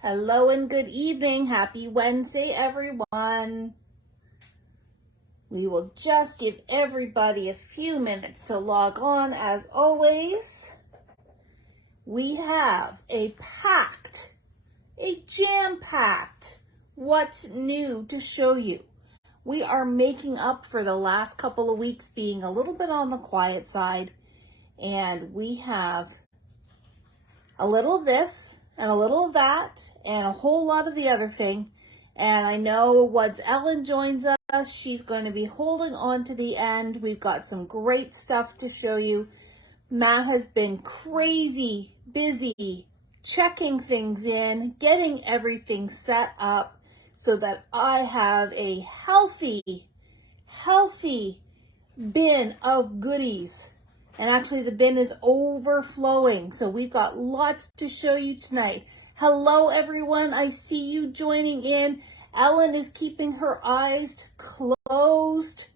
Hello and good evening. Happy Wednesday, everyone. We will just give everybody a few minutes to log on. As always, we have a jam-packed what's new to show you. We are making up for the last couple of weeks being a little bit on the quiet side, and we have a little of this and a little of that and a whole lot of the other thing. And I know once Ellen joins us, she's going to be holding on to the end. We've got some great stuff to show you. Matt has been crazy busy checking things in, getting everything set up so that I have a healthy bin of goodies. And actually the bin is overflowing. So we've got lots to show you tonight. Hello everyone, I see you joining in. Ellen is keeping her eyes closed.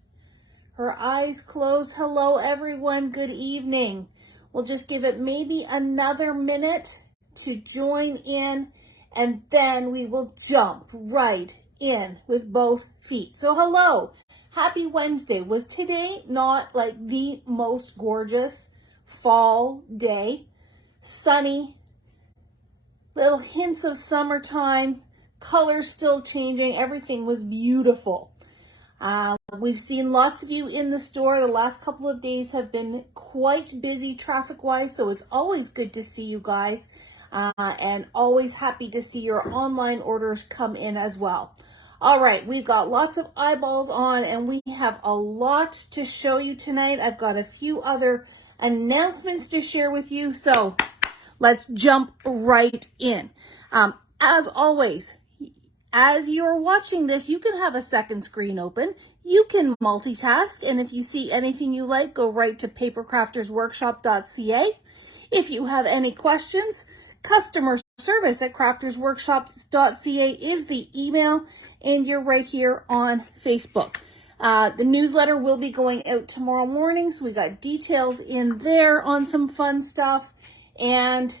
Her eyes closed. Hello everyone, good evening. We'll just give it maybe another minute to join in, and then we will jump right in with both feet. So hello. Happy Wednesday. Was today not like the most gorgeous fall day? Sunny, little hints of summertime, colors still changing. Everything was beautiful. We've seen lots of you in the store. The last couple of days have been quite busy traffic-wise, so it's always good to see you guys, and always happy to see your online orders come in as well. All right, we've got lots of eyeballs on and we have a lot to show you tonight. I've got a few other announcements to share with you, so let's jump right in. As always, as you're watching this, you can have a second screen open. You can multitask, and if you see anything you like, go right to papercraftersworkshop.ca. If you have any questions, customer service at craftersworkshop.ca is the email, and you're right here on Facebook. The newsletter will be going out tomorrow morning, so we got details in there on some fun stuff, and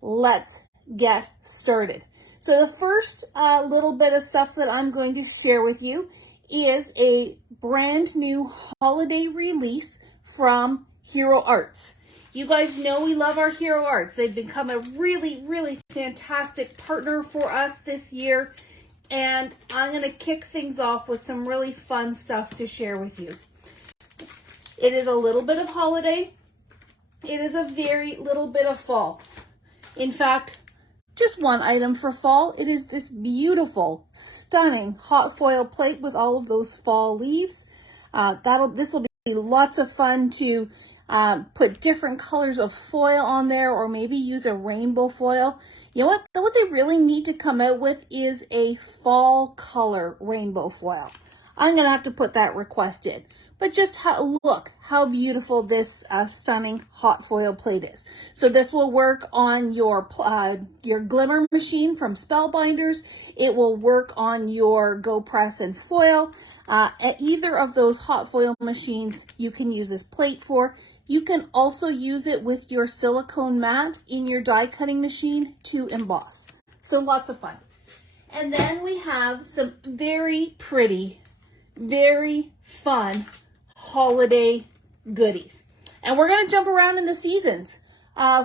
let's get started. So the first little bit of stuff that I'm going to share with you is a brand new holiday release from Hero Arts. You guys know we love our Hero Arts. They've become a really fantastic partner for us this year. And I'm going to kick things off with some really fun stuff to share with you. It is a little bit of holiday. It is a very little bit of fall. In fact, just one item for fall. It is this beautiful, stunning hot foil plate with all of those fall leaves. This will be lots of fun to put different colors of foil on there, or maybe use a rainbow foil. You know what they really need to come out with is a fall color rainbow foil. I'm going to have to put that request in. But just look how beautiful this stunning hot foil plate is. So this will work on your glimmer machine from Spellbinders. It will work on your Go Press and Foil. At either of those hot foil machines, you can use this plate for. You can also use it with your silicone mat in your die cutting machine to emboss. So lots of fun. And then we have some very pretty, very fun holiday goodies. And we're going to jump around in the seasons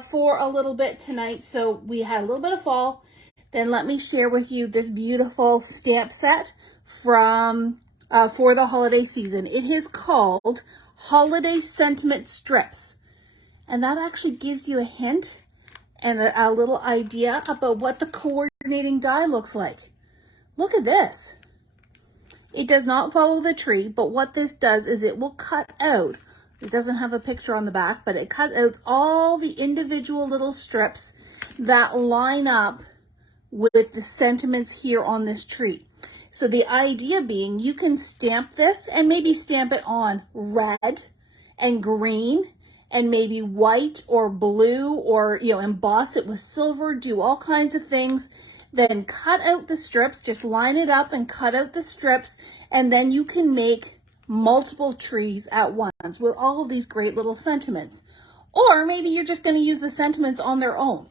for a little bit tonight. So we had a little bit of fall. Then let me share with you this beautiful stamp set from for the holiday season. It is called Holiday Sentiment Strips. And that actually gives you a hint and a little idea about what the coordinating die looks like. Look at this. It does not follow the tree, but what this does is it will cut out, it doesn't have a picture on the back, but it cuts out all the individual little strips that line up with the sentiments here on this tree. So the idea being you can stamp this and maybe stamp it on red and green and maybe white or blue, or, you know, emboss it with silver, do all kinds of things. Then cut out the strips, just line it up and cut out the strips, and then you can make multiple trees at once with all of these great little sentiments. Or maybe you're just going to use the sentiments on their own.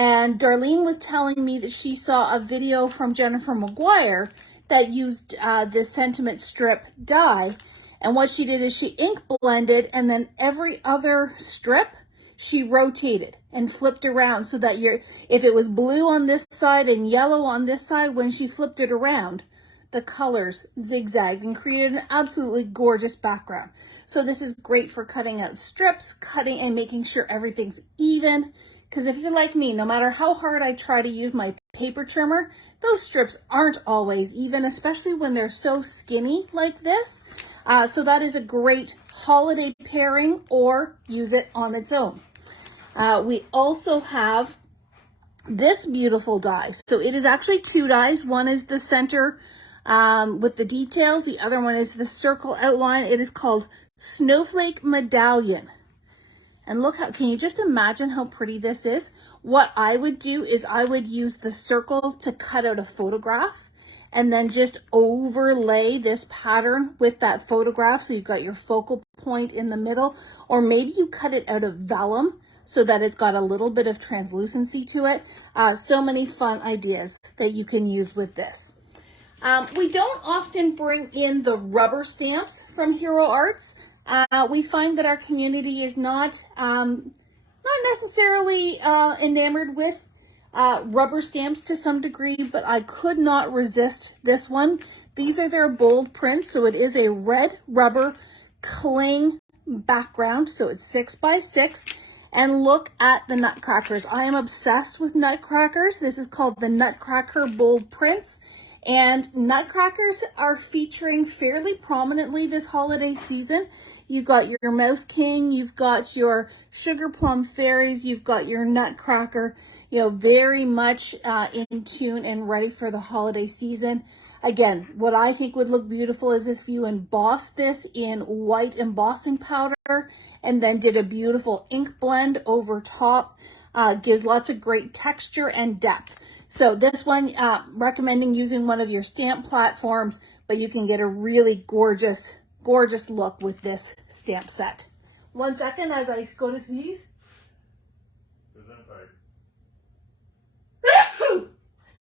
And Darlene was telling me that she saw a video from Jennifer McGuire that used this sentiment strip die. And what she did is she ink blended, and then every other strip she rotated and flipped around so that if it was blue on this side and yellow on this side, when she flipped it around, the colors zigzagged and created an absolutely gorgeous background. So this is great for cutting out strips, cutting and making sure everything's even. Because if you're like me, no matter how hard I try to use my paper trimmer, those strips aren't always even, especially when they're so skinny like this. So that is a great holiday pairing, or use it on its own. We also have this beautiful die. So it is actually two dies. One is the center with the details. The other one is the circle outline. It is called Snowflake Medallion. And look how, can you just imagine how pretty this is? What I would do is I would use the circle to cut out a photograph and then just overlay this pattern with that photograph. So you've got your focal point in the middle, or maybe you cut it out of vellum so that it's got a little bit of translucency to it. So many fun ideas that you can use with this. We don't often bring in the rubber stamps from Hero Arts. We find that our community is not necessarily enamored with rubber stamps to some degree, but I could not resist this one. These are their bold prints, so it is a red rubber cling background, so it's 6 by 6. And look at the nutcrackers. I am obsessed with nutcrackers. This is called the Nutcracker Bold Prints. And nutcrackers are featuring fairly prominently this holiday season. You've got your Mouse King, you've got your Sugar Plum Fairies, you've got your Nutcracker, very much in tune and ready for the holiday season. Again, what I think would look beautiful is if you embossed this in white embossing powder and then did a beautiful ink blend over top. Gives lots of great texture and depth. So this one, recommending using one of your stamp platforms, but you can get a really gorgeous look with this stamp set. 1 second as I go to sneeze.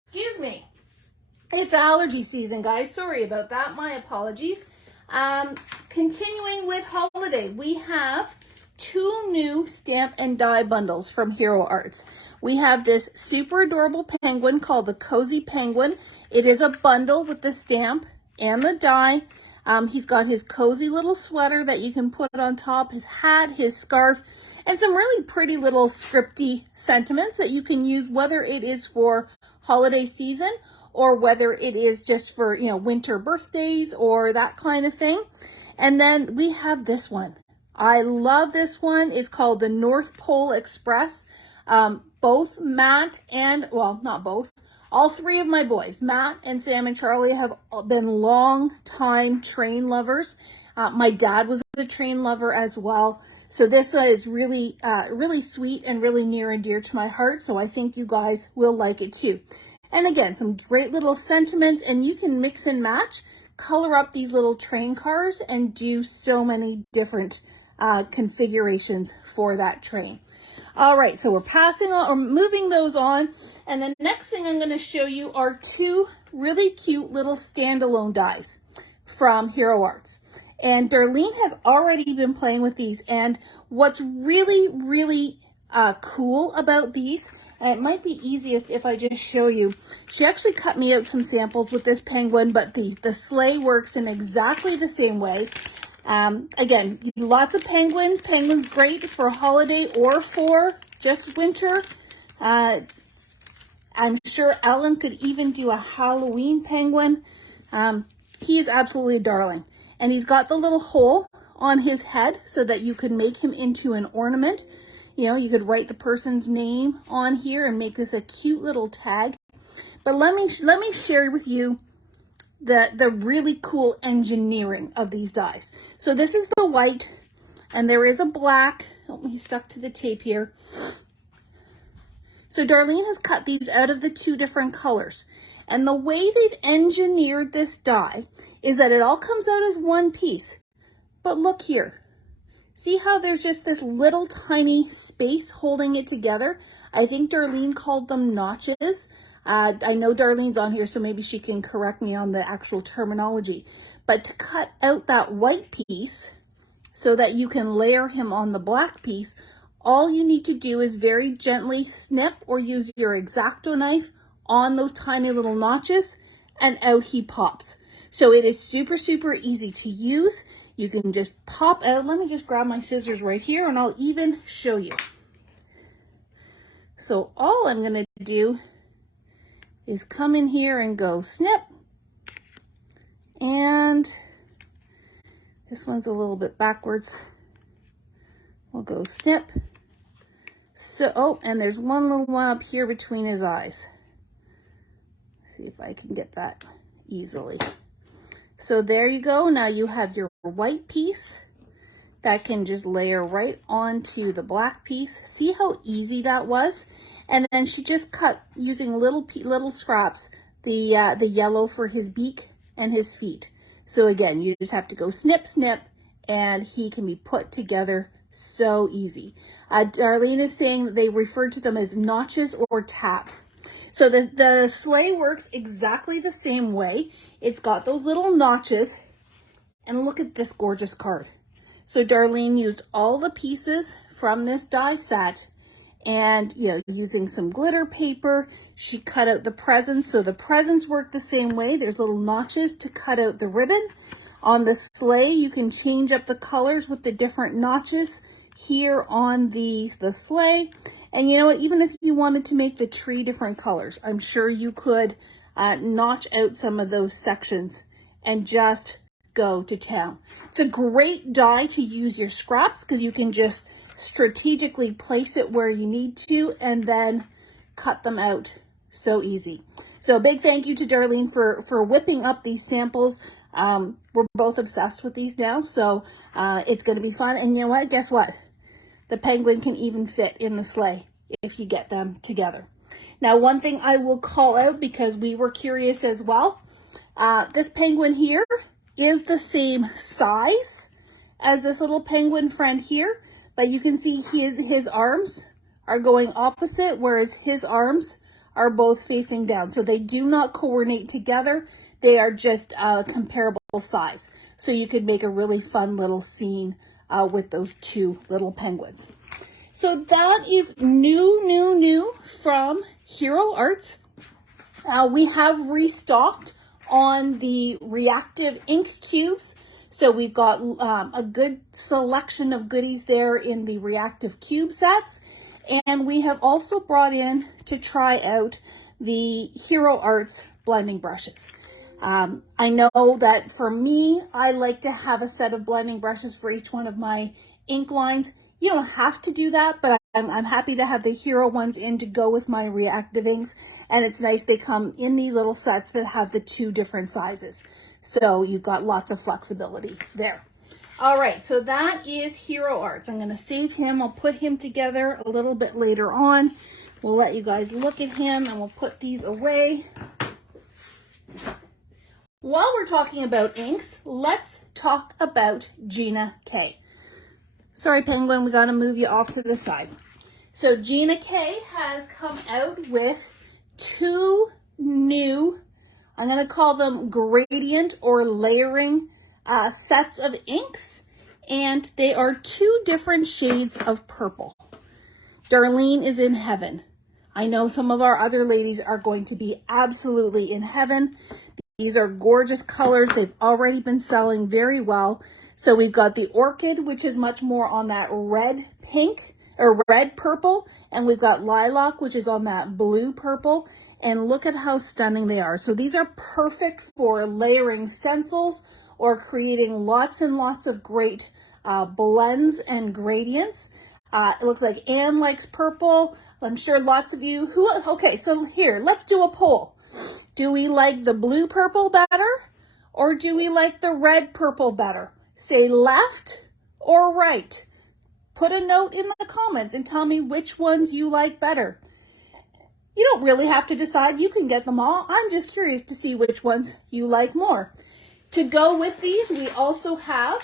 Excuse me. It's allergy season, guys. Sorry about that. My apologies. Continuing with holiday, we have 2 new stamp and die bundles from Hero Arts. We have this super adorable penguin called the Cozy Penguin. It is a bundle with the stamp and the die. He's got his cozy little sweater that you can put on top, his hat, his scarf, and some really pretty little scripty sentiments that you can use, whether it is for holiday season or whether it is just for, winter birthdays or that kind of thing. And then we have this one. I love this one. It's called the North Pole Express. Both Matt and, well, not both, all 3 of my boys, Matt and Sam and Charlie, have been long-time train lovers. My dad was a train lover as well. So this is really, really sweet and really near and dear to my heart. So I think you guys will like it too. And again, some great little sentiments, and you can mix and match, color up these little train cars and do so many different configurations for that train. All right, so we're passing on or moving those on. And the next thing I'm going to show you are 2 really cute little standalone dies from Hero Arts. And Darlene has already been playing with these. And what's really, really cool about these, and it might be easiest if I just show you. She actually cut me out some samples with this penguin, but the sleigh works in exactly the same way. Again, lots of penguins. Penguins great for holiday or for just winter. I'm sure Ellen could even do a Halloween penguin. He is absolutely a darling. And he's got the little hole on his head so that you could make him into an ornament. You could write the person's name on here and make this a cute little tag. But let me share with you the really cool engineering of these dies. So this is the white, and there is a black. Oh, he's stuck to the tape here. So Darlene has cut these out of the 2 different colors. And the way they've engineered this die is that it all comes out as one piece. But look here. See how there's just this little tiny space holding it together? I think Darlene called them notches. I know Darlene's on here, so maybe she can correct me on the actual terminology. But to cut out that white piece so that you can layer him on the black piece, all you need to do is very gently snip or use your X-Acto knife on those tiny little notches, and out he pops. So it is super, super easy to use. You can just pop out. Let me just grab my scissors right here and I'll even show you. So all I'm going to do is come in here and go snip. And this one's a little bit backwards. We'll go snip. So, oh, and there's one little one up here between his eyes. See if I can get that easily. So there you go. Now you have your white piece that can just layer right onto the black piece. See how easy that was? And then she just cut using little scraps the yellow for his beak and his feet. So again, you just have to go snip, snip, and he can be put together so easy. Darlene is saying that they refer to them as notches or taps. So the sleigh works exactly the same way. It's got those little notches, and look at this gorgeous card. So Darlene used all the pieces from this die set, and using some glitter paper, she cut out the presents. So the presents work the same way. There's little notches to cut out the ribbon. On the sleigh, you can change up the colors with the different notches here on the sleigh. And you know what, even if you wanted to make the tree different colors, I'm sure you could notch out some of those sections and just go to town. It's a great die to use your scraps because you can just strategically place it where you need to and then cut them out so easy. So a big thank you to Darlene for whipping up these samples. We're both obsessed with these now, so it's going to be fun. And you know what? Guess what? The penguin can even fit in the sleigh if you get them together. Now, one thing I will call out because we were curious as well, this penguin here is the same size as this little penguin friend here, but you can see his arms are going opposite, whereas his arms are both facing down. So they do not coordinate together. They are just comparable size. So you could make a really fun little scene with those two little penguins. So that is new from Hero Arts. We have restocked on the reactive ink cubes. So we've got a good selection of goodies there in the reactive cube sets. And we have also brought in to try out the Hero Arts blending brushes. I know that for me, I like to have a set of blending brushes for each one of my ink lines. You don't have to do that, but I'm happy to have the Hero ones in to go with my reactive inks. And it's nice they come in these little sets that have the two different sizes. So you've got lots of flexibility there. All right, so that is Hero Arts. I'm going to save him. I'll put him together a little bit later on. We'll let you guys look at him and we'll put these away. While we're talking about inks, let's talk about Gina K. Sorry, Penguin, we got to move you off to the side. So Gina K has come out with two new, I'm going to call them gradient or layering sets of inks, and they are two different shades of purple. Darlene is in heaven. I know some of our other ladies are going to be absolutely in heaven. These are gorgeous colors. They've already been selling very well. So we've got the orchid, which is much more on that red pink or red purple. And we've got lilac, which is on that blue purple. And look at how stunning they are. So these are perfect for layering stencils or creating lots and lots of great blends and gradients. It looks like Anne likes purple. I'm sure lots of you okay, so here, let's do a poll. Do we like the blue purple better or do we like the red purple better? Say left or right. Put a note in the comments and tell me which ones you like better. You don't really have to decide. You can get them all. I'm just curious to see which ones you like more. To go with these, we also have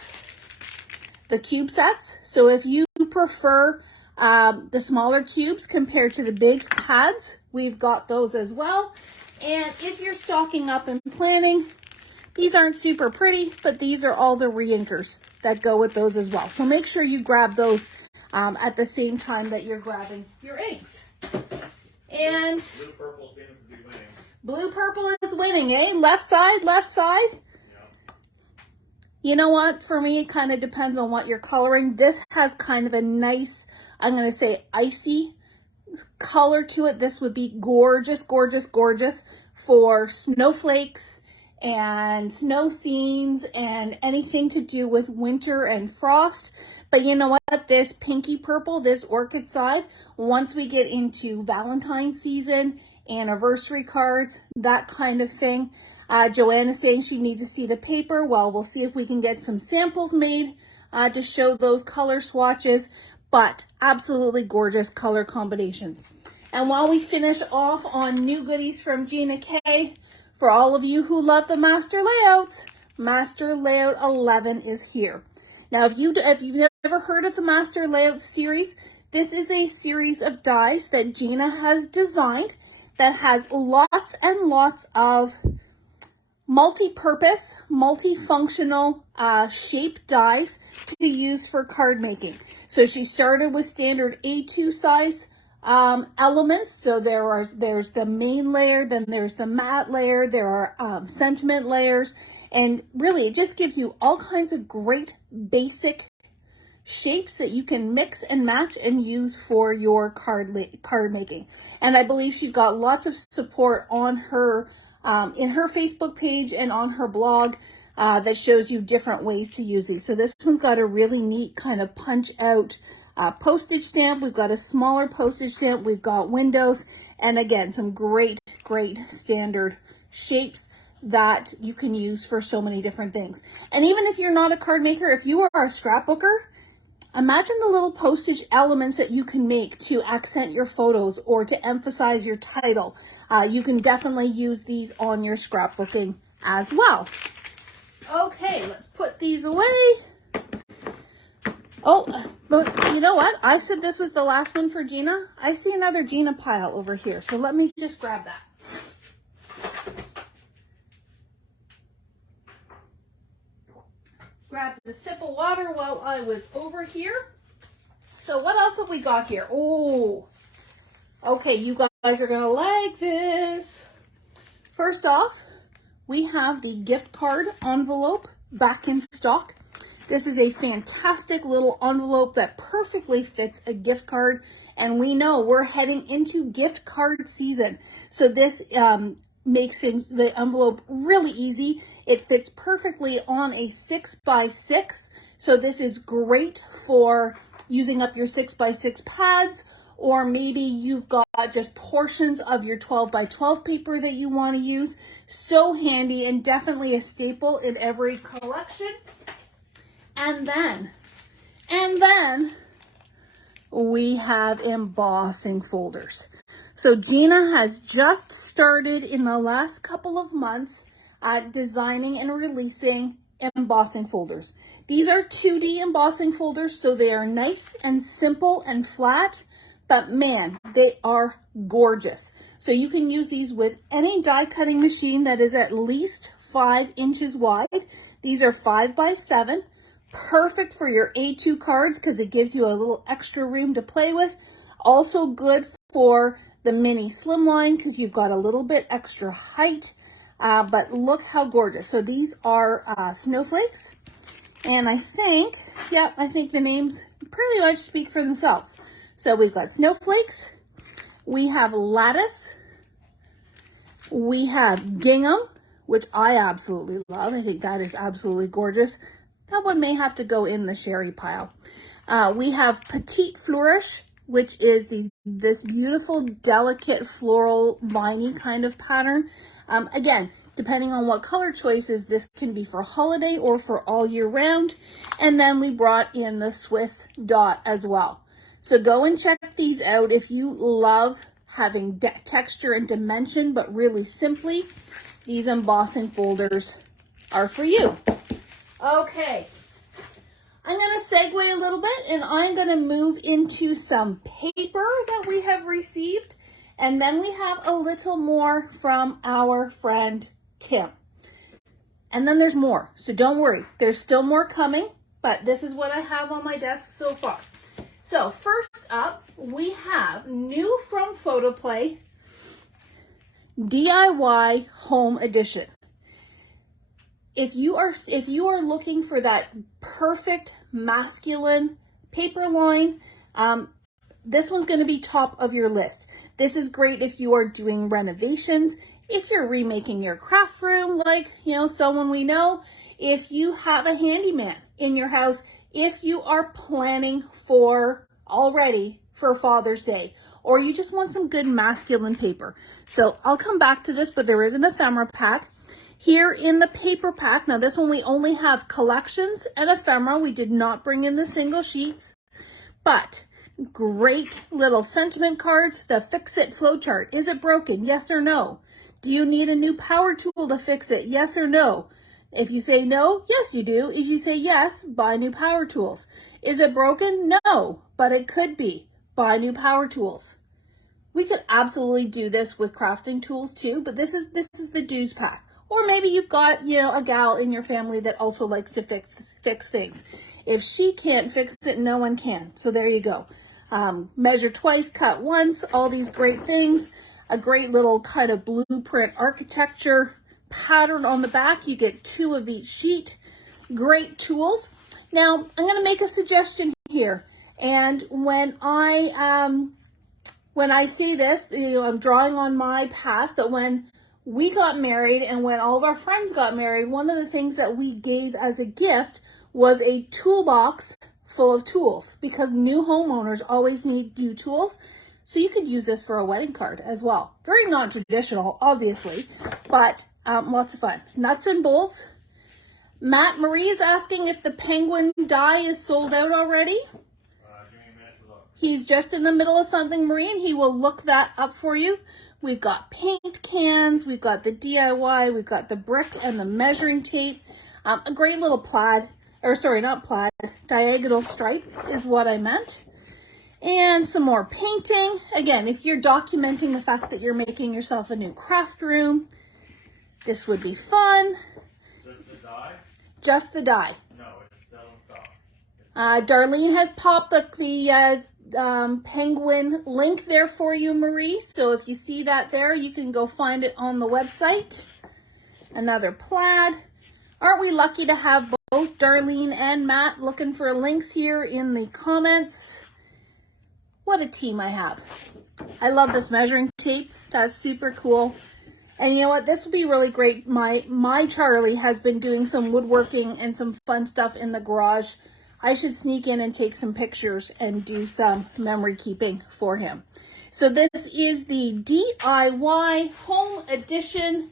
the cube sets. So if you prefer the smaller cubes compared to the big pads, we've got those as well. And if you're stocking up and planning, these aren't super pretty, but these are all the re-inkers that go with those as well. So make sure you grab those at the same time that you're grabbing your inks. And blue purple seems to be winning. Blue purple is winning, eh? Left side, left side. Yeah. You know what? For me, it kind of depends on what you're coloring. This has kind of a nice, I'm going to say icy color to it. This would be gorgeous, gorgeous, gorgeous for snowflakes and snow scenes and anything to do with winter and frost. But you know what? This pinky purple, this orchid side, once we get into Valentine's season, anniversary cards, that kind of thing. Joanna's saying she needs to see the paper. Well, we'll see if we can get some samples made to show those color swatches, but absolutely gorgeous color combinations. And while we finish off on new goodies from Gina K, for all of you who love the master layouts, Master Layout 11 is here. Now, if you've never heard of the Master Layout series, this is a series of dies that Gina has designed that has lots and lots of multi-purpose, multifunctional shape dies to use for card making. So she started with standard A2 size elements. So there's the main layer, then there's the matte layer, there are sentiment layers, and really it just gives you all kinds of great basic shapes that you can mix and match and use for your card making. And I believe she's got lots of support on her in her Facebook page and on her blog that shows you different ways to use these. So this one's got a really neat kind of punch out postage stamp. We've got a smaller postage stamp. We've got windows, and again, some great standard shapes that you can use for so many different things. And even if you're not a card maker, if you are a scrapbooker, imagine the little postage elements that you can make to accent your photos or to emphasize your title. You can definitely use these on your scrapbooking as well. Okay, let's put these away. Oh, but you know what? I said this was the last one for Gina. I see another Gina pile over here, so let me just grab that. Grabbed a sip of water while I was over here. So what else have we got here? Oh, okay, you guys are gonna like this. First off, we have the gift card envelope back in stock. This is a fantastic little envelope that perfectly fits a gift card, and we know we're heading into gift card season. So this makes the envelope really easy. It fits perfectly on a 6x6. So this is great for using up your 6x6 pads, or maybe you've got just portions of your 12x12 paper that you want to use. So handy and definitely a staple in every collection. And then we have embossing folders. So Gina has just started in the last couple of months designing and releasing embossing folders. These are 2D embossing folders, so they are nice and simple and flat, but man, they are gorgeous. So you can use these with any die cutting machine that is at least 5 inches wide. These are 5x7. Perfect for your A2 cards because it gives you a little extra room to play with. Also good for the mini slimline because you've got a little bit extra height. But look how gorgeous. So these are snowflakes. And I think the names pretty much speak for themselves. So we've got snowflakes. We have lattice. We have gingham, which I absolutely love. I think that is absolutely gorgeous. That one may have to go in the sherry pile. We have petite flourish, which is this beautiful, delicate, floral, viney kind of pattern. Again, depending on what color choices, this can be for holiday or for all year round. And then we brought in the Swiss dot as well. So go and check these out if you love having texture and dimension, but really simply, these embossing folders are for you. Okay, I'm going to segue a little bit and I'm going to move into some paper that we have received. And then we have a little more from our friend Tim. And then there's more. So don't worry, there's still more coming, but this is what I have on my desk so far. So first up, we have new from Photoplay, DIY Home Edition. If you are looking for that perfect masculine paper line, this one's going to be top of your list. This is great if you are doing renovations, if you're remaking your craft room, like, someone we know, if you have a handyman in your house, if you are planning already for Father's Day, or you just want some good masculine paper. So I'll come back to this, but there is an ephemera pack. Here in the paper pack, now this one we only have collections and ephemera. We did not bring in the single sheets, but great little sentiment cards. The fix-it flowchart. Is it broken? Yes or no? Do you need a new power tool to fix it? Yes or no? If you say no, yes you do. If you say yes, buy new power tools. Is it broken? No, but it could be. Buy new power tools. We could absolutely do this with crafting tools too, but this is the do's pack. Or maybe you've got, a gal in your family that also likes to fix things. If she can't fix it, no one can. So there you go. Measure twice, cut once, all these great things. A great little kind of blueprint architecture pattern on the back. You get 2 of each sheet. Great tools. Now, I'm going to make a suggestion here. And when I see this, I'm drawing on my past, that when we got married and when all of our friends got married, one of the things that we gave as a gift was a toolbox full of tools, because new homeowners always need new tools. So you could use this for a wedding card as well. Very non-traditional, obviously, but lots of fun. Nuts and bolts. Matt Marie is asking if the penguin die is sold out already. Give me a minute to look. He's just in the middle of something, Marie, and he will look that up for you. We've got paint cans, we've got the DIY, we've got the brick and the measuring tape. A great little diagonal stripe is what I meant. And some more painting. Again, if you're documenting the fact that you're making yourself a new craft room, this would be fun. Just the die? Just the die. No, it's still in stock. Darlene has popped the penguin link there for you, Marie. So if you see that there, you can go find it on the website. Another plaid. Aren't we lucky to have both Darlene and Matt looking for links here in the comments? What a team I have. I love this measuring tape. That's super cool. And you know what? This would be really great. My Charlie has been doing some woodworking and some fun stuff in the garage. I should sneak in and take some pictures and do some memory keeping for him. So this is the DIY Home Edition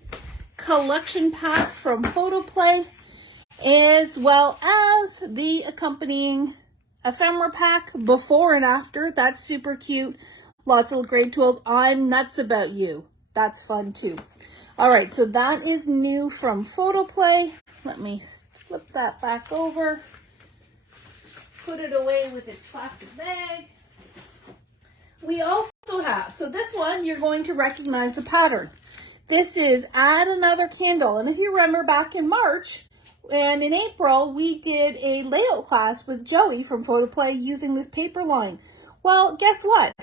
collection pack from Photoplay, as well as the accompanying ephemera pack before and after. That's super cute. Lots of great tools. I'm nuts about you. That's fun too. All right, so that is new from Photoplay. Let me flip that back over. Put it away with its plastic bag. We also have, so this one, you're going to recognize the pattern. This is Add Another Candle. And if you remember back in March and in April, we did a layout class with Joey from Photoplay using this paper line. Well, guess what?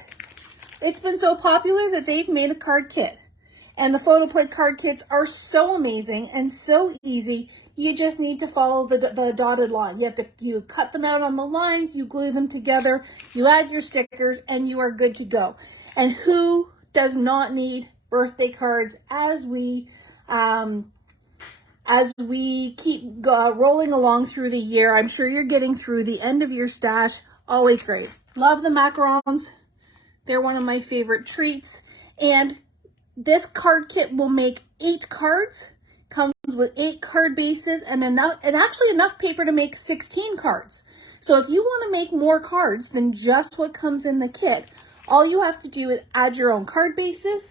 It's been so popular that they've made a card kit. And the Photoplay card kits are so amazing and so easy. You just need to follow the dotted line. You cut them out on the lines, you glue them together, you add your stickers, and you are good to go. And who does not need birthday cards as we keep rolling along through the year? I'm sure you're getting through the end of your stash. Always great. Love the macarons. They're one of my favorite treats. And this card kit will make 8 cards. Comes with 8 card bases and actually enough paper to make 16 cards. So if you want to make more cards than just what comes in the kit, all you have to do is add your own card bases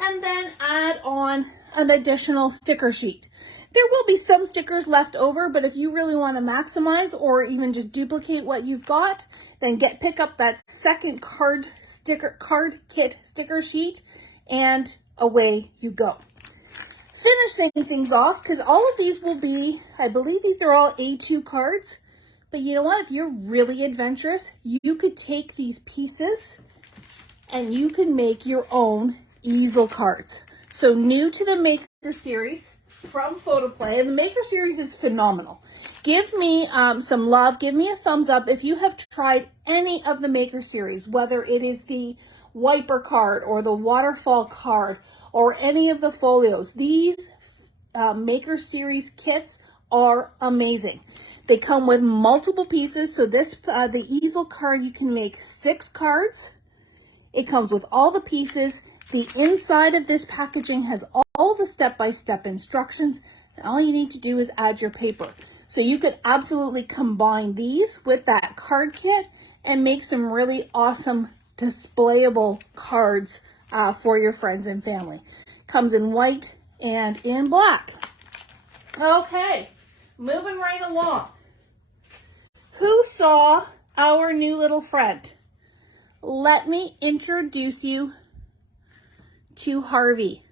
and then add on an additional sticker sheet. There will be some stickers left over, but if you really want to maximize or even just duplicate what you've got, then pick up that second card kit sticker sheet, and away you go. Finishing things off, because all of these will be, I believe these are all A2 cards, but you know what? If you're really adventurous, you could take these pieces and you can make your own easel cards. So new to the Maker Series from Photoplay, and the Maker Series is phenomenal. Give me some love, give me a thumbs up if you have tried any of the Maker Series, whether it is the wiper card or the waterfall card or any of the folios. These Maker Series kits are amazing. They come with multiple pieces. So this, the easel card, you can make 6 cards. It comes with all the pieces. The inside of this packaging has all the step-by-step instructions, and all you need to do is add your paper. So you could absolutely combine these with that card kit and make some really awesome displayable cards for your friends and family. Comes in white and in black. Okay, moving right along. Who saw our new little friend? Let me introduce you to Harvey.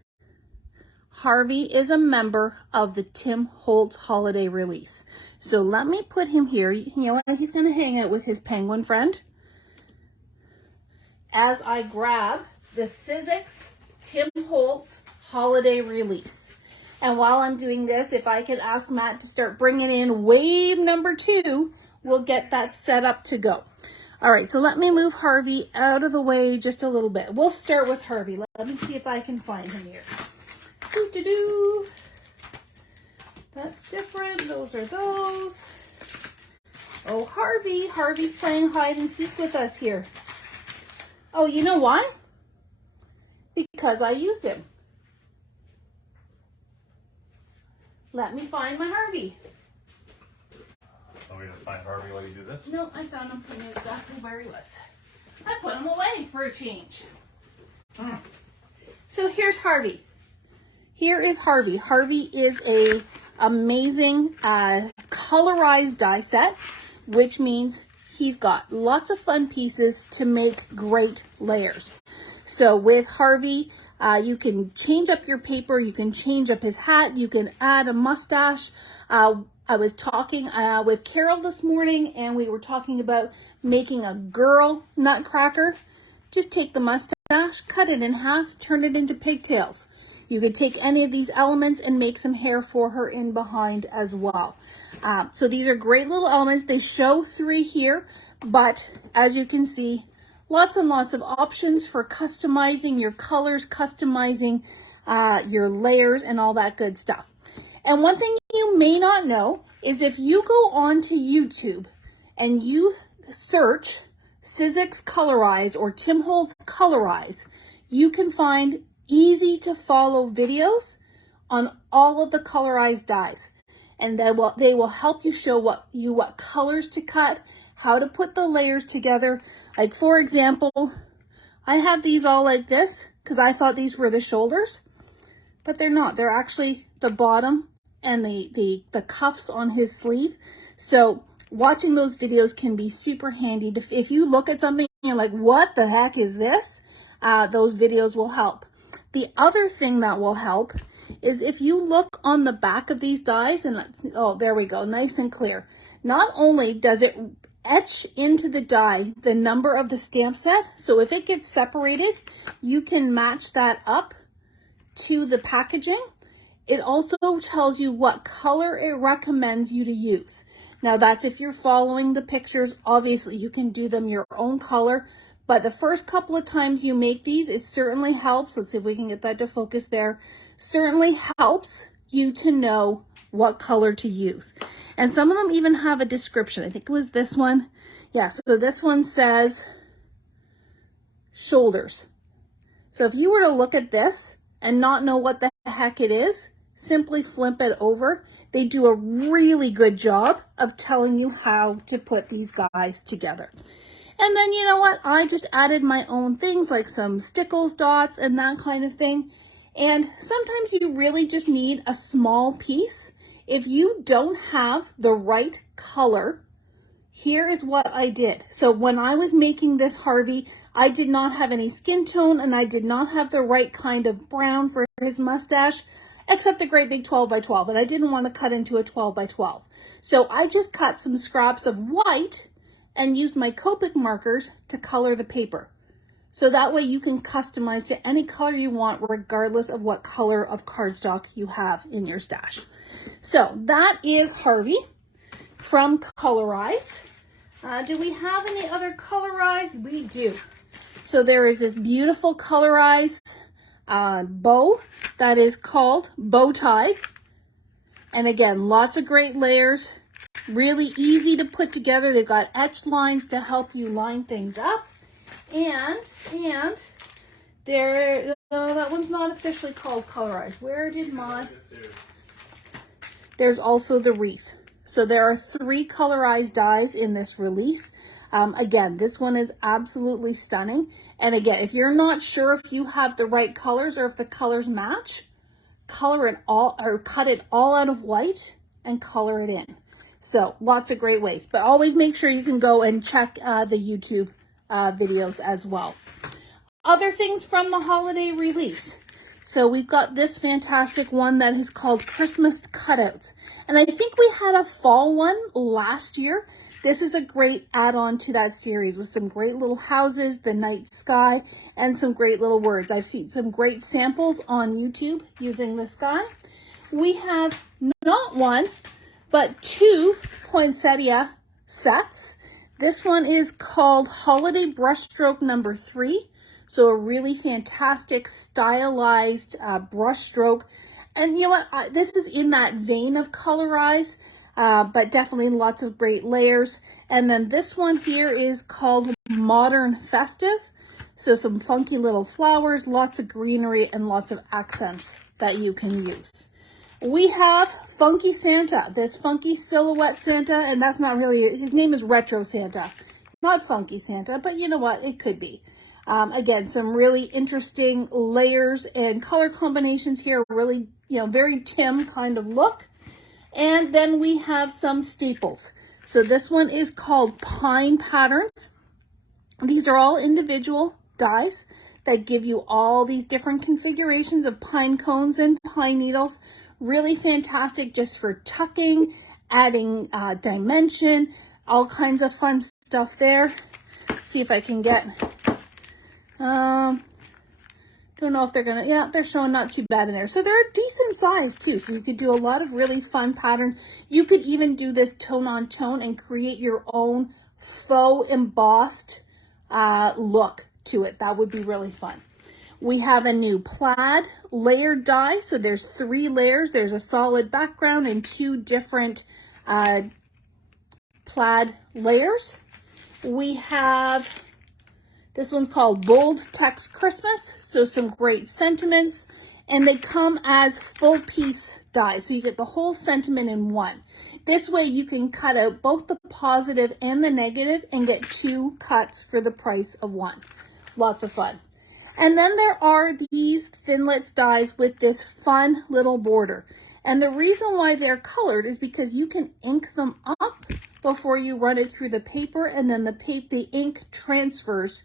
Harvey is a member of the Tim Holtz holiday release. So let me put him here. You know what? He's going to hang out with his penguin friend as I grab the Sizzix Tim Holtz holiday release. And while I'm doing this, if I could ask Matt to start bringing in wave number 2, we'll get that set up to go. All right, so let me move Harvey out of the way just a little bit. We'll start with Harvey. Let me see if I can find him here. Doo-doo-doo. That's different. Those are those. Oh, Harvey. Harvey's playing hide and seek with us here. Oh, you know why? Because I used him. Let me find my Harvey. Want me to find Harvey while you do this? No, I found him. I knew exactly where he was. I put him away for a change. So here's Harvey. Here is Harvey. Harvey is a amazing colorized die set, which means he's got lots of fun pieces to make great layers. So with Harvey, you can change up your paper, you can change up his hat, you can add a mustache. I was talking with Carol this morning, and we were talking about making a girl nutcracker. Just take the mustache, cut it in half, turn it into pigtails. You could take any of these elements and make some hair for her in behind as well. So these are great little elements. They show 3 here, but as you can see, lots and lots of options for customizing your colors, customizing your layers, and all that good stuff. And one thing you may not know is if you go onto YouTube and you search Sizzix Colorize or Tim Holtz Colorize, you can find easy to follow videos on all of the colorized dies. And they will help you show what colors to cut, how to put the layers together. Like for example, I have these all like this because I thought these were the shoulders, but they're not. They're actually the bottom and the cuffs on his sleeve. So watching those videos can be super handy. If you look at something and you're like, what the heck is this? Those videos will help. The other thing that will help is if you look on the back of these dies, and oh, there we go, nice and clear. Not only does it etch into the die the number of the stamp set, so if it gets separated, you can match that up to the packaging. It also tells you what color it recommends you to use. Now that's if you're following the pictures. Obviously you can do them your own color, but the first couple of times you make these, it certainly helps. Let's see if we can get that to focus there. Certainly helps you to know what color to use. And some of them even have a description. I think it was this one. Yeah, so this one says shoulders. So if you were to look at this and not know what the heck it is, simply flip it over. They do a really good job of telling you how to put these guys together. And then you know what? I just added my own things like some stickles dots and that kind of thing. And sometimes you really just need a small piece. If you don't have the right color, here is what I did. So when I was making this Harvey, I did not have any skin tone and I did not have the right kind of brown for his mustache, except a great big 12 by 12. And I didn't want to cut into a 12 by 12. So I just cut some scraps of white and used my Copic markers to color the paper. So that way you can customize to any color you want, regardless of what color of cardstock you have in your stash. So that is Harvey from Colorize. Do we have any other Colorize? We do. So there is this beautiful Colorize bow that is called Bow Tie. And again, lots of great layers, really easy to put together. They've got etched lines to help you line things up. And there, no, that one's not officially called Colorize. Where did my, there's also the wreath. So there are 3 colorized dies in this release. Again, this one is absolutely stunning. And again, if you're not sure if you have the right colors or if the colors match, color it all or cut it all out of white and color it in. So lots of great ways, but always make sure you can go and check the YouTube videos as well. Other things from the holiday release. So we've got this fantastic one that is called Christmas Cutouts. And I think we had a fall one last year. This is a great add-on to that series with some great little houses, the night sky, and some great little words. I've seen some great samples on YouTube using this guy. We have not one, but 2 poinsettia sets. This one is called Holiday Brushstroke number 3. So a really fantastic stylized brush stroke. And you know what, this is in that vein of Colorize, but definitely lots of great layers. And then this one here is called Modern Festive. So some funky little flowers, lots of greenery, and lots of accents that you can use. We have Funky Santa, this funky silhouette Santa, and that's not really, his name is Retro Santa. Not Funky Santa, but you know what, it could be. Again, some really interesting layers and color combinations here, really, you know, very Tim kind of look. And then we have some staples. So this one is called Pine Patterns. These are all individual dies that give you all these different configurations of pine cones and pine needles. Really fantastic just for tucking, adding dimension, all kinds of fun stuff there. See if I can get... don't know if they're gonna, yeah, they're showing not too bad in there. So they're a decent size too. So you could do a lot of really fun patterns. You could even do this tone on tone and create your own faux embossed look to it. That would be really fun. We have a new plaid layered die. So there's 3 layers. There's a solid background and 2 different plaid layers. We have, this one's called Bold Text Christmas. So some great sentiments, and they come as full piece dies. So you get the whole sentiment in one. This way you can cut out both the positive and the negative and get 2 cuts for the price of 1. Lots of fun. And then there are these Thinlits dies with this fun little border. And the reason why they're colored is because you can ink them up before you run it through the paper, and then the ink transfers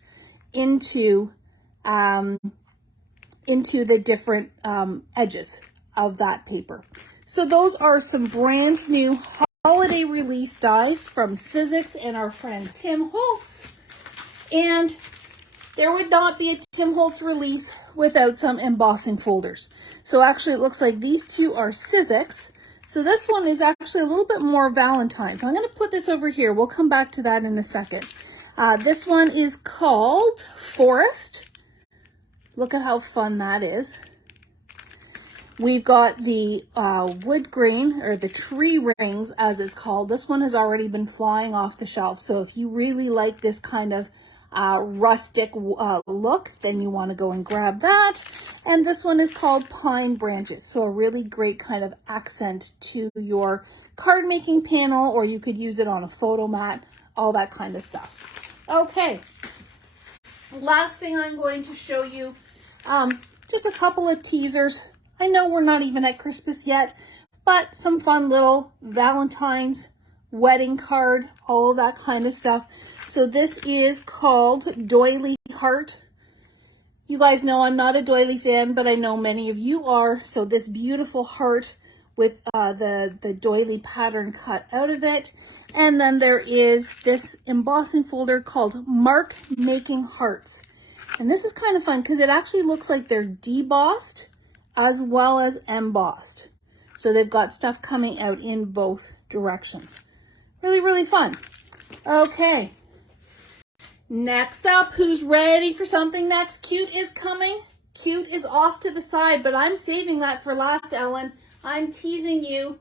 into the different edges of that paper. So those are some brand new holiday release dies from Sizzix and our friend Tim Holtz. And there would not be a Tim Holtz release without some embossing folders. So actually it looks like these 2 are Sizzix. So this one is actually a little bit more Valentine. So I'm going to put this over here. We'll come back to that in a second. This one is called Forest. Look at how fun that is. We've got the wood grain, or the tree rings as it's called. This one has already been flying off the shelf. So if you really like this kind of rustic look, then you want to go and grab that. And this one is called Pine Branches. So a really great kind of accent to your card making panel, or you could use it on a photo mat, all that kind of stuff. Okay, last thing I'm going to show you. just a couple of teasers. I know we're not even at Christmas yet, but some fun little Valentine's wedding card, all of that kind of stuff. So this is called Doily Heart. You guys know I'm not a doily fan, but I know many of you are. So this beautiful heart with the doily pattern cut out of it. And then there is this embossing folder called Mark Making Hearts. And this is kind of fun because it actually looks like they're debossed as well as embossed. So they've got stuff coming out in both directions. Really, really fun. Okay. Next up, who's ready for something next? Cute is coming. Cute is off to the side, but I'm saving that for last, Ellen. I'm teasing you.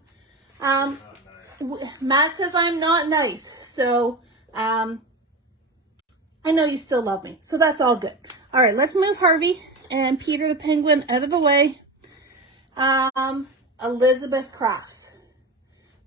Matt says I'm not nice, so I know you still love me, so that's all good. All right, let's move Harvey and Peter the Penguin out of the way. Elizabeth Crafts.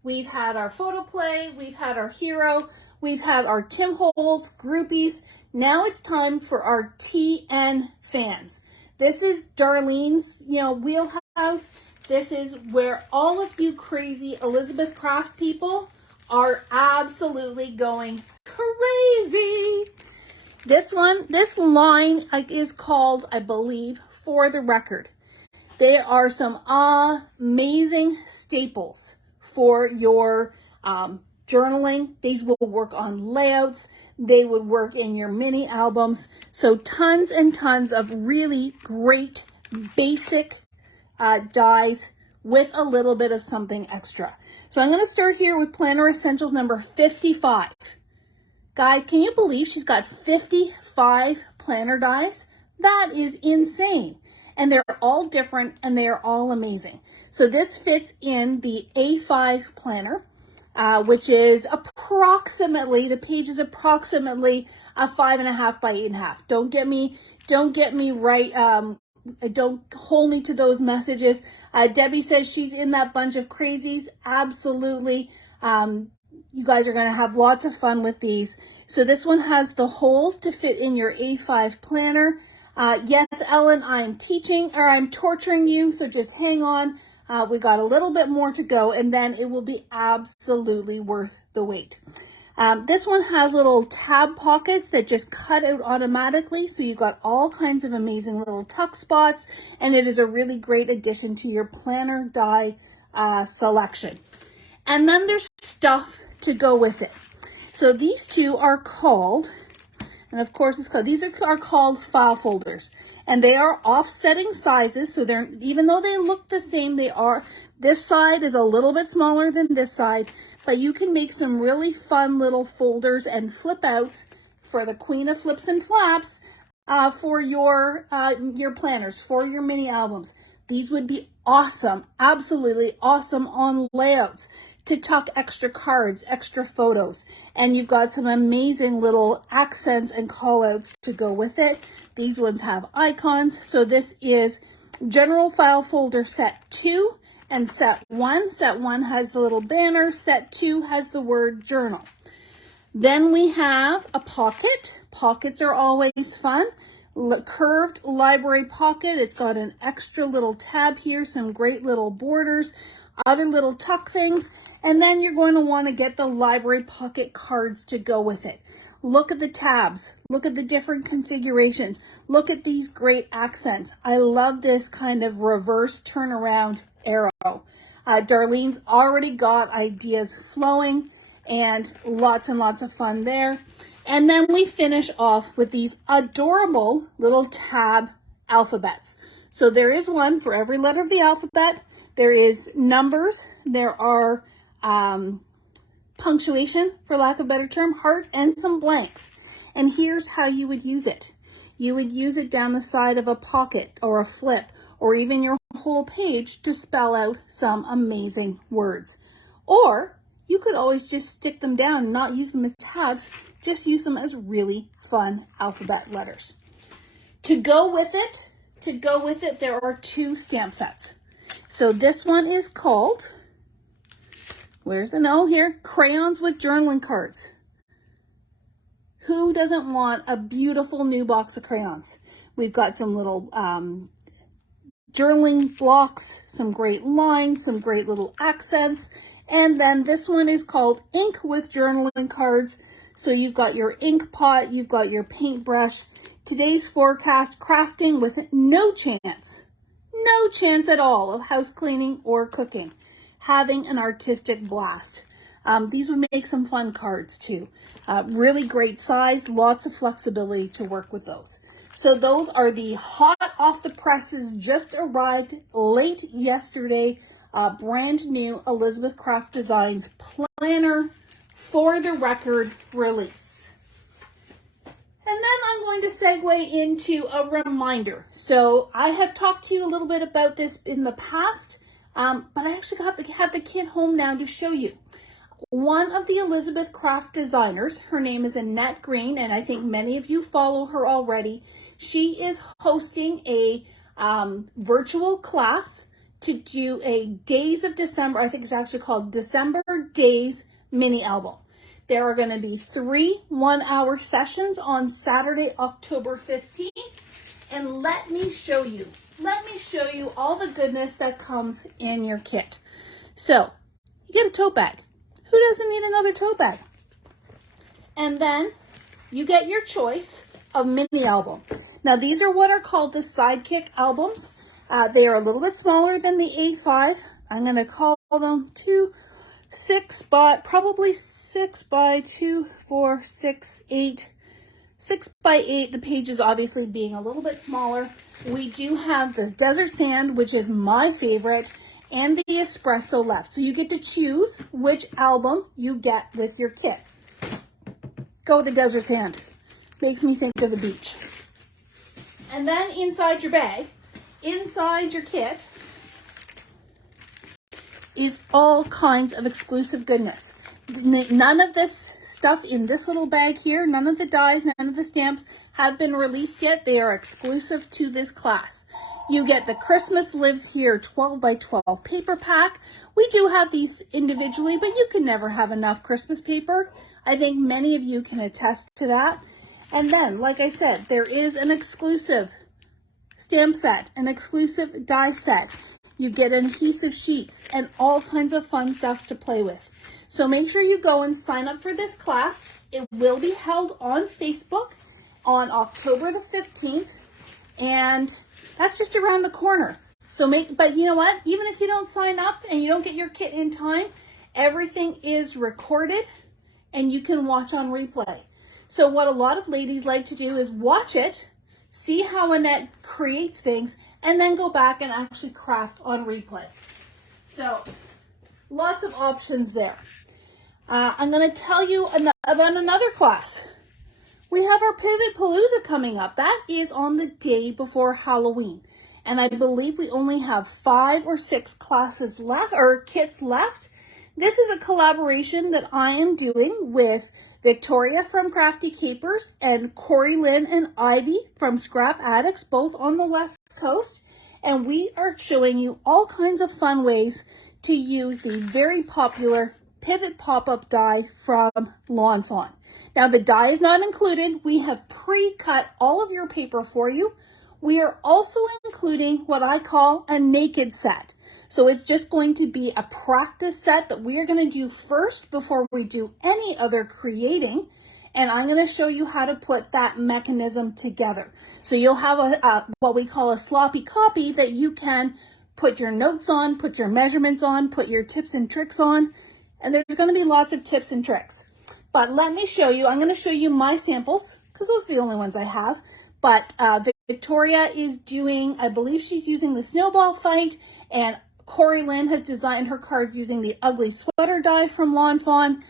We've had our photo play, we've had our hero, we've had our Tim Holtz groupies. Now it's time for our TN fans. This is Darlene's, wheelhouse. This is where all of you crazy Elizabeth Craft people are absolutely going crazy. This line is called, I believe, For the Record. They are some amazing staples for your journaling. These will work on layouts. They would work in your mini albums. So tons and tons of really great basic dies with a little bit of something extra. So I'm going to start here with Planner Essentials number 55. Guys, can you believe she's got 55 planner dies? That is insane. And they're all different and they are all amazing. So this fits in the A5 planner, which is approximately, the page is approximately a 5.5 by 8.5. Don't get me right. Don't hold me to those messages. Debbie says she's in that bunch of crazies. Absolutely. You guys are going to have lots of fun with these. So this one has the holes to fit in your A5 planner. Yes, Ellen, I'm torturing you, so just hang on. We got a little bit more to go, and then it will be absolutely worth the wait. This one has little tab pockets that just cut out automatically, so you've got all kinds of amazing little tuck spots, and it is a really great addition to your planner die selection. And then there's stuff to go with it. So these two are called, and of course these are called file folders, and they are offsetting sizes. So they're, even though they look the same, this side is a little bit smaller than this side, but you can make some really fun little folders and flip outs for the queen of flips and flaps for your planners, for your mini albums. These would be awesome, absolutely awesome on layouts to tuck extra cards, extra photos. And you've got some amazing little accents and call outs to go with it. These ones have icons. So this is General File Folder Set 2 and Set 1. Set 1 has the little banner. Set 2 has the word journal. Then we have a pocket. Pockets are always fun. Curved library pocket. It's got an extra little tab here, some great little borders, other little tuck things, and then you're going to want to get the library pocket cards to go with it. Look at the tabs. Look at the different configurations. Look at these great accents. I love this kind of reverse turnaround arrow. Darlene's already got ideas flowing and lots of fun there. And then we finish off with these adorable little tab alphabets. So there is one for every letter of the alphabet. There is numbers. There are punctuation, for lack of a better term, heart, and some blanks. And here's how you would use it. You would use it down the side of a pocket or a flip or even your whole page to spell out some amazing words. Or you could always just stick them down and not use them as tabs, just use them as really fun alphabet letters. To go with it, there are two stamp sets. So this one is called, where's the no here? Crayons with Journaling Cards. Who doesn't want a beautiful new box of crayons? We've got some little journaling blocks, some great lines, some great little accents. And then this one is called Ink with Journaling Cards. So you've got your ink pot, you've got your paintbrush. Today's forecast, crafting with no chance at all of house cleaning or cooking. Having an artistic blast. These would make some fun cards too. Really great size, lots of flexibility to work with those. So those are the hot off the presses, just arrived late yesterday, brand new Elizabeth Craft Designs planner for the record release. And then I'm going to segue into a reminder. So I have talked to you a little bit about this in the past, but I actually have the kit home now to show you. One of the Elizabeth Craft designers, her name is Annette Green, and I think many of you follow her already. She is hosting a virtual class to do a Days of December, I think it's actually called December Days mini album. There are going to be 3 one-hour sessions on Saturday, October 15th. And let me show you all the goodness that comes in your kit. So you get a tote bag. Who doesn't need another tote bag? And then you get your choice of mini album. Now these are what are called the Sidekick albums. They are a little bit smaller than the A5. I'm going to call them 6 by 2, 4, 6, 8. 6 by 8, the pages obviously being a little bit smaller. We do have this Desert Sand, which is my favorite, and the Espresso left. So you get to choose which album you get with your kit. Go with the Desert Sand. Makes me think of the beach. And then inside your bag, inside your kit, is all kinds of exclusive goodness. None of this stuff in this little bag here, none of the dies, none of the stamps have been released yet. They are exclusive to this class. You get the Christmas Lives Here 12 by 12 paper pack. We do have these individually, but you can never have enough Christmas paper. I think many of you can attest to that. And then, like I said, there is an exclusive stamp set, an exclusive die set. You get adhesive sheets and all kinds of fun stuff to play with. So make sure you go and sign up for this class. It will be held on Facebook on October the 15th. And that's just around the corner. But you know what? Even if you don't sign up and you don't get your kit in time, everything is recorded and you can watch on replay. So what a lot of ladies like to do is watch it, see how Annette creates things, and then go back and actually craft on replay. So lots of options there. I'm going to tell you about another class. We have our Pivot Palooza coming up. That is on the day before Halloween. And I believe we only have 5 or 6 classes left, or kits left. This is a collaboration that I am doing with Victoria from Crafty Capers and Corey Lynn and Ivy from Scrap Addicts, both on the West Coast. And we are showing you all kinds of fun ways to use the very popular Pivot pop-up die from Lawn Fawn. Now the die is not included. We have pre-cut all of your paper for you. We are also including what I call a naked set. So it's just going to be a practice set that we are going to do first before we do any other creating. And I'm going to show you how to put that mechanism together. So you'll have what we call a sloppy copy that you can put your notes on, put your measurements on, put your tips and tricks on. And there's going to be lots of tips and tricks. But let me show you. I'm going to show you my samples because those are the only ones I have. But Victoria is doing, I believe she's using the Snowball Fight, and Corey Lynn has designed her cards using the Ugly Sweater die from Lawn Fawn.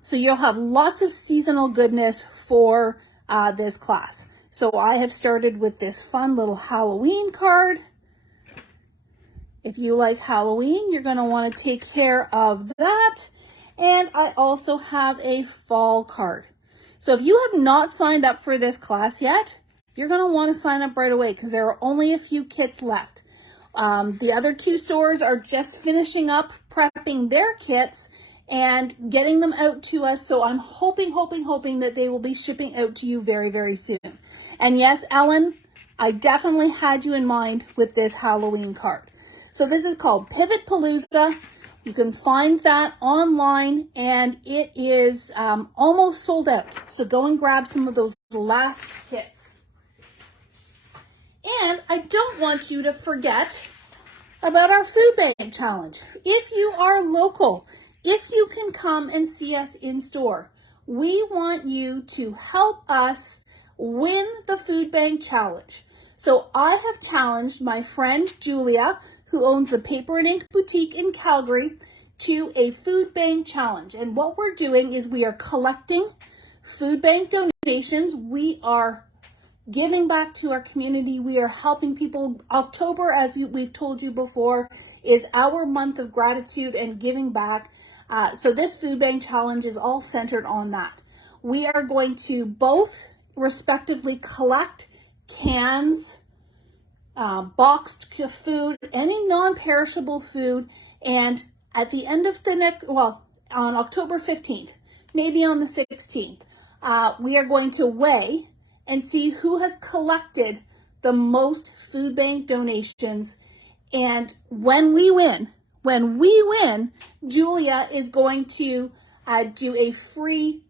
So you'll have lots of seasonal goodness for this class. So I have started with this fun little Halloween card. If you like Halloween, you're going to want to take care of that. And I also have a fall card. So if you have not signed up for this class yet, you're going to want to sign up right away because there are only a few kits left. The other 2 stores are just finishing up prepping their kits and getting them out to us. So I'm hoping that they will be shipping out to you very, very soon. And yes, Ellen, I definitely had you in mind with this Halloween card. So this is called Pivot Palooza. You can find that online, and it is almost sold out. So go and grab some of those last kits. And I don't want you to forget about our food bank challenge. If you are local, if you can come and see us in store, we want you to help us win the food bank challenge. So I have challenged my friend Julia, who owns the Paper and Ink Boutique in Calgary, to a food bank challenge. And what we're doing is we are collecting food bank donations. We are giving back to our community. We are helping people. October, as we've told you before, is our month of gratitude and giving back. So this food bank challenge is all centered on that. We are going to both respectively collect cans, boxed food, any non-perishable food, and at the end of the next, well, on October 15th, maybe on the 16th, we are going to weigh and see who has collected the most food bank donations. And when we win, Julia is going to do a free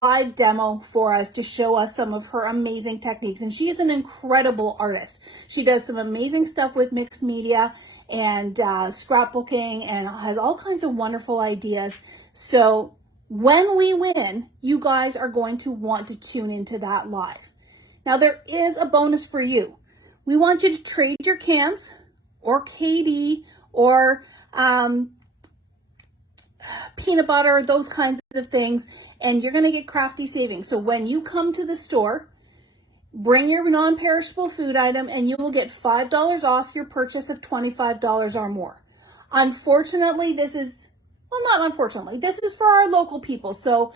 live demo for us to show us some of her amazing techniques. And she is an incredible artist. She does some amazing stuff with mixed media and scrapbooking, and has all kinds of wonderful ideas. So when we win, you guys are going to want to tune into that live. Now there is a bonus for you. We want you to trade your cans or KD or peanut butter, those kinds of things, and you're going to get crafty savings. So when you come to the store, bring your non-perishable food item and you will get $5 off your purchase of $25 or more. Unfortunately, this is, well, not unfortunately, this is for our local people. So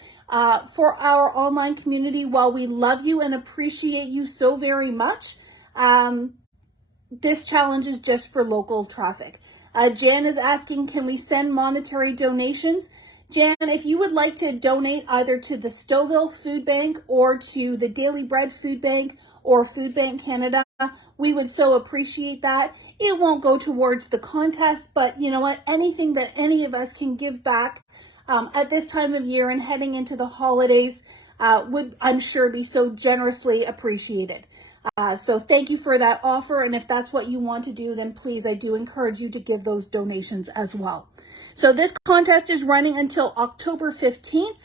for our online community, while we love you and appreciate you so very much, this challenge is just for local traffic. Jan is asking, can we send monetary donations? Jan, if you would like to donate either to the Stouffville Food Bank or to the Daily Bread Food Bank or Food Bank Canada, we would so appreciate that. It won't go towards the contest, but you know what? Anything that any of us can give back at this time of year and heading into the holidays would, I'm sure, be so generously appreciated. So thank you for that offer. And if that's what you want to do, then please, I do encourage you to give those donations as well. So this contest is running until October 15th.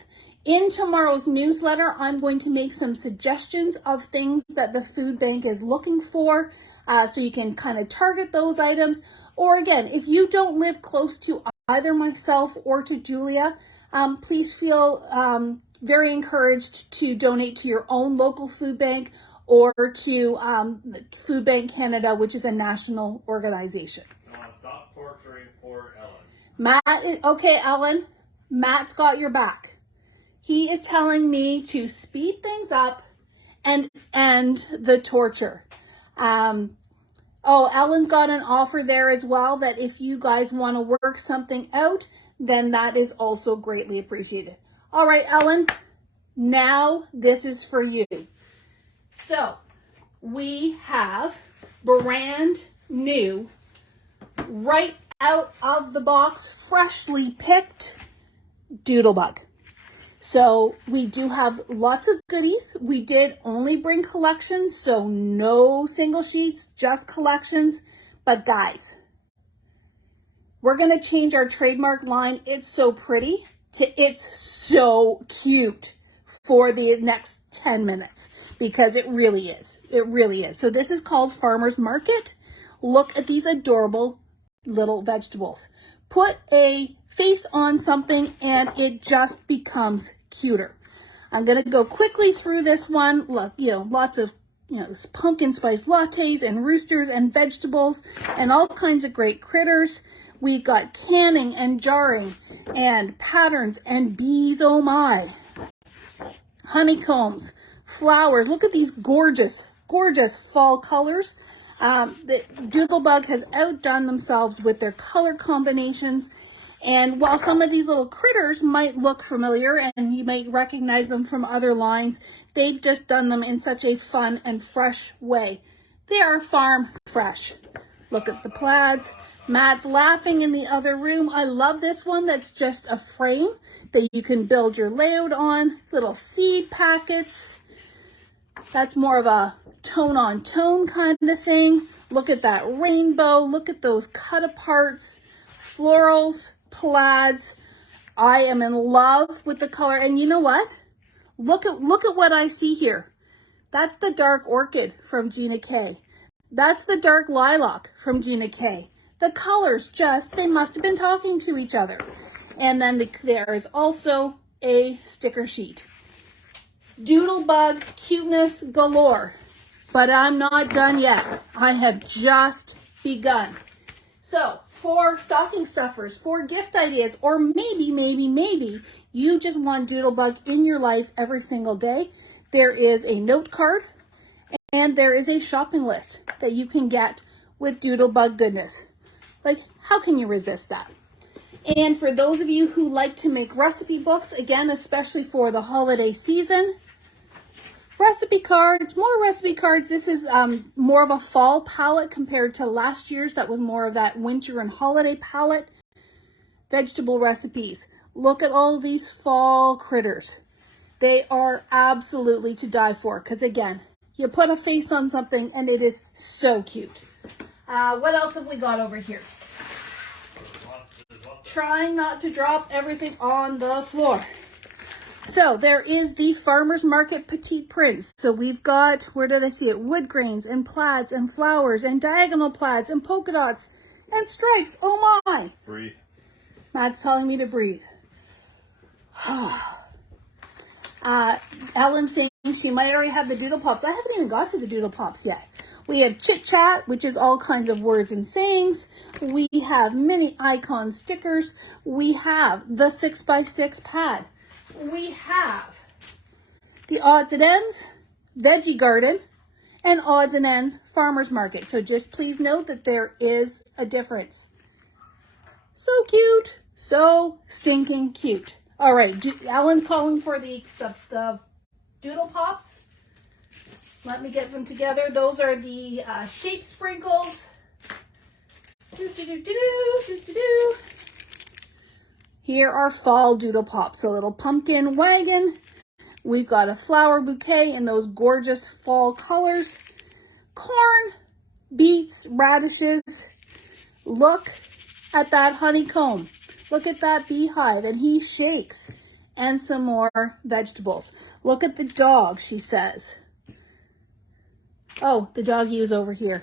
In tomorrow's newsletter, I'm going to make some suggestions of things that the food bank is looking for, so you can kind of target those items. Or again, if you don't live close to either myself or to Julia, please feel very encouraged to donate to your own local food bank or to Food Bank Canada, which is a national organization. I want to stop torturing poor Ellen. Matt, okay, Ellen, Matt's got your back. He is telling me to speed things up and end the torture. Oh, Ellen's got an offer there as well, that if you guys want to work something out, then that is also greatly appreciated. All right, Ellen, now this is for you. So we have brand new, right out of the box, freshly picked Doodlebug. So we do have lots of goodies. We did only bring collections, so no single sheets, just collections. But guys, we're going to change our trademark line, It's So Pretty, to It's So Cute for the next 10 minutes, because it really is. It really is. So this is called Farmer's Market. Look at these adorable little vegetables. Put a face on something and it just becomes cuter. I'm going to go quickly through this one. Look, lots of, pumpkin spice lattes and roosters and vegetables and all kinds of great critters. We've got canning and jarring and patterns and bees, oh my. Honeycombs, flowers. Look at these gorgeous, gorgeous fall colors. The Doodlebug has outdone themselves with their color combinations. And while some of these little critters might look familiar and you might recognize them from other lines, they've just done them in such a fun and fresh way. They are farm fresh. Look at the plaids. Matt's laughing in the other room. I love this one that's just a frame that you can build your layout on. Little seed packets. That's more of a tone on tone kind of thing. Look at that rainbow. Look at those cut aparts, florals, plaids. I am in love with the color. And you know what? Look at what I see here. That's the dark orchid from Gina K. That's the dark lilac from Gina K. The colors they must have been talking to each other. And then there is also a sticker sheet. Doodlebug cuteness galore. But I'm not done yet. I have just begun. So for stocking stuffers, for gift ideas, or maybe you just want Doodlebug in your life every single day, there is a note card and there is a shopping list that you can get with Doodlebug goodness. Like, how can you resist that? And for those of you who like to make recipe books, again, especially for the holiday season, recipe cards, more recipe cards. This is more of a fall palette compared to last year's. That was more of that winter and holiday palette. Vegetable recipes. Look at all these fall critters. They are absolutely to die for because, again, you put a face on something and it is so cute. What else have we got over here? Trying not to drop everything on the floor. So there is the Farmer's Market Petite Prints. So we've got, where did I see it? Wood grains and plaids and flowers and diagonal plaids and polka dots and stripes. Oh my. Breathe. Matt's telling me to breathe. Ellen's saying she might already have the Doodle Pops. I haven't even got to the Doodle Pops yet. We have Chit Chat, which is all kinds of words and sayings. We have mini icon stickers. We have the 6x6 pad. We have the Odds and Ends Veggie Garden and Odds and Ends Farmer's Market. So just please note that there is a difference. So cute. So stinking cute. All right, Ellen calling for the Doodle Pops. Let me get them together. Those are the shape sprinkles. Here are fall Doodle Pops. A little pumpkin wagon. We've got a flower bouquet in those gorgeous fall colors. Corn, beets, radishes. Look at that honeycomb. Look at that beehive, and he shakes. And some more vegetables. Look at the dog, she says. Oh, the doggy is over here.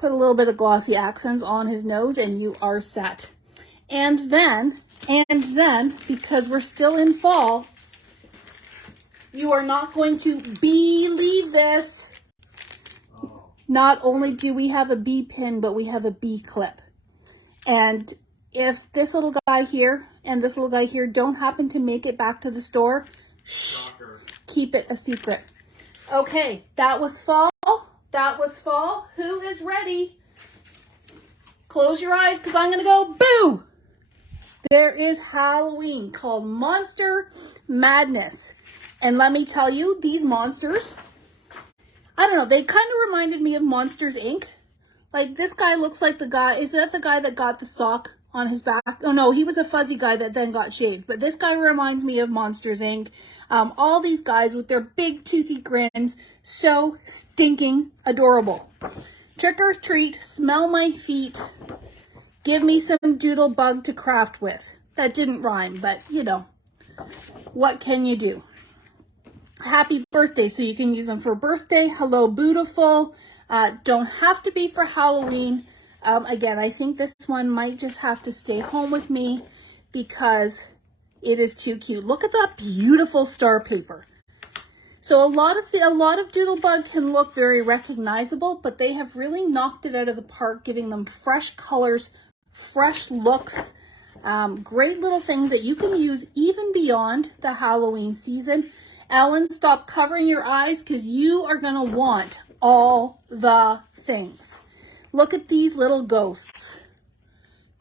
Put a little bit of glossy accents on his nose and you are set. And then, because we're still in fall, you are not going to believe this. Not only do we have a bee pin, but we have a bee clip. And if this little guy here and this little guy here don't happen to make it back to the store, shh, keep it a secret. Okay, that was fall. That was fall. Who is ready? Close your eyes because I'm going to go boo. There is Halloween called Monster Madness. And let me tell you, these monsters, I don't know, they kind of reminded me of Monsters, Inc. Like, this guy looks like the guy, is that the guy that got the sock on his back? Oh no, he was a fuzzy guy that then got shaved. But this guy reminds me of Monsters, Inc. All these guys with their big toothy grins, so stinking adorable. Trick or treat, smell my feet, give me some Doodlebug to craft with. That didn't rhyme, but you know, what can you do? Happy birthday, so you can use them for birthday. Hello, beautiful. Don't have to be for Halloween. Again, I think this one might just have to stay home with me because it is too cute. Look at that beautiful star paper. So a lot of Doodlebug can look very recognizable, but they have really knocked it out of the park, giving them fresh colors, fresh looks, great little things that you can use even beyond the Halloween season. Ellen, stop covering your eyes because you are going to want all the things. Look at these little ghosts.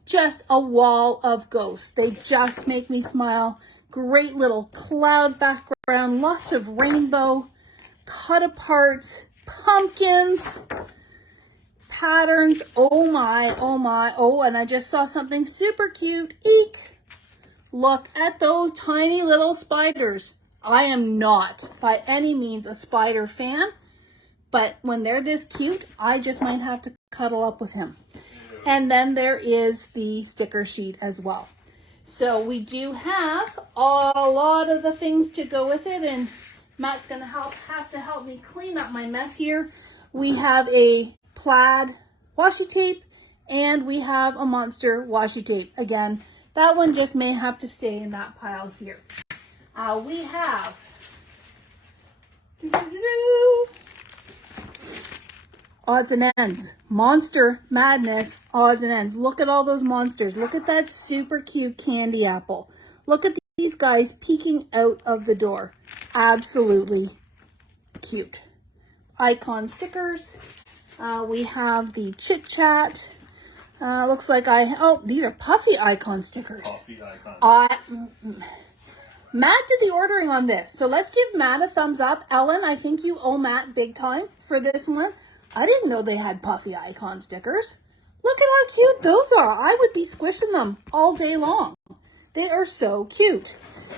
Just a wall of ghosts. They just make me smile. Great little cloud background, lots of rainbow. cut aparts, pumpkins, patterns. Oh my, oh my. Oh, and I just saw something super cute. Eek! Look at those tiny little spiders. I am not by any means a spider fan, but when they're this cute, I just might have to cuddle up with him. And then there is the sticker sheet as well. So we do have a lot of the things to go with it, and Matt's gonna have to help me clean up my mess here. We have a plaid washi tape, and we have a monster washi tape. Again, that one just may have to stay in that pile here. We have odds and ends, monster madness, odds and ends. Look at all those monsters. Look at that super cute candy apple. Look at these guys peeking out of the door. Absolutely cute. Icon stickers. We have the chit chat. Looks like these are puffy icon stickers. Puffy icon. Matt did the ordering on this, so let's give Matt a thumbs up. Ellen, I think you owe Matt big time for this one. I didn't know they had puffy icon stickers. Look at how cute those are. I would be squishing them all day long. They are so cute.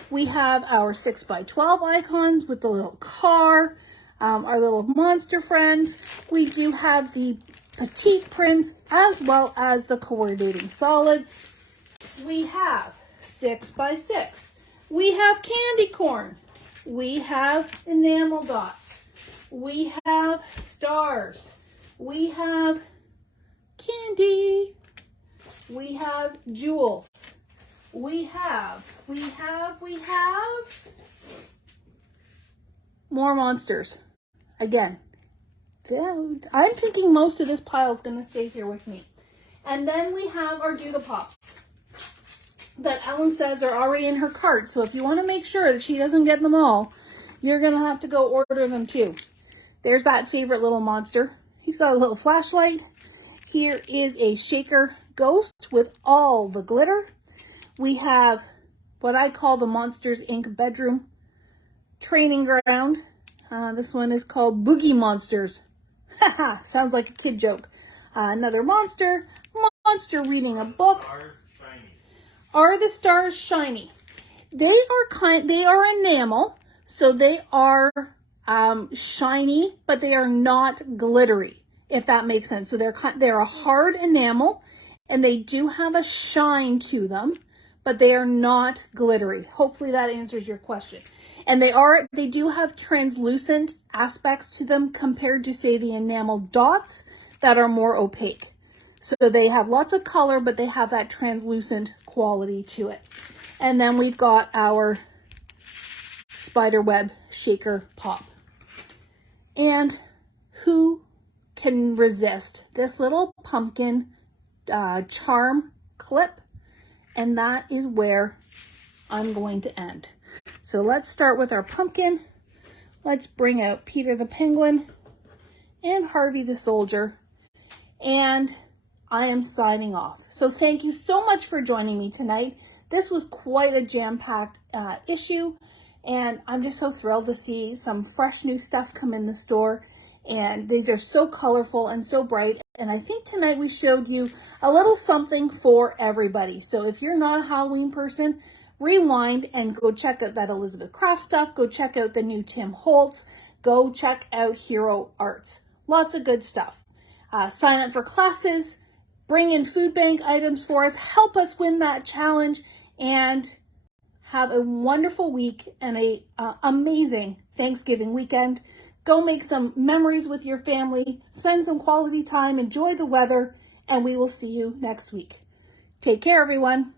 We have our 6x12 icons with the little car, our little monster friends. We do have the petite prints as well as the coordinating solids. We have 6x6. We have candy corn. We have enamel dots. We have stars. We have candy. We have jewels. We have more monsters. Again, I'm thinking most of this pile is going to stay here with me. And then we have our Doodle Pops that Ellen says are already in her cart. So if you want to make sure that she doesn't get them all, you're going to have to go order them too. There's that favorite little monster. He's got a little flashlight. Here is a shaker ghost with all the glitter. We have what I call the Monsters Inc. bedroom training ground. This one is called Boogie Monsters. Haha, sounds like a kid joke. Another monster reading a book. Are the stars shiny? They are enamel, so they are shiny, but they are not glittery, if that makes sense. So they're a hard enamel, and they do have a shine to them, but they are not glittery. Hopefully that answers your question. And they do have translucent aspects to them compared to, say, the enamel dots that are more opaque. So they have lots of color, but they have that translucent quality to it. And then we've got our spiderweb shaker pop. And who can resist this little pumpkin charm clip? And that is where I'm going to end. So let's start with our pumpkin. Let's bring out Peter the Penguin and Harvey the Soldier. And I am signing off. So thank you so much for joining me tonight. This was quite a jam-packed issue, and I'm just so thrilled to see some fresh new stuff come in the store. And these are so colorful and so bright. And I think tonight we showed you a little something for everybody. So if you're not a Halloween person, rewind and go check out that Elizabeth Craft stuff. Go check out the new Tim Holtz. Go check out Hero Arts. Lots of good stuff. Sign up for classes. Bring in food bank items for us. Help us win that challenge. And have a wonderful week and a amazing Thanksgiving weekend. Go make some memories with your family. Spend some quality time. Enjoy the weather. And we will see you next week. Take care, everyone.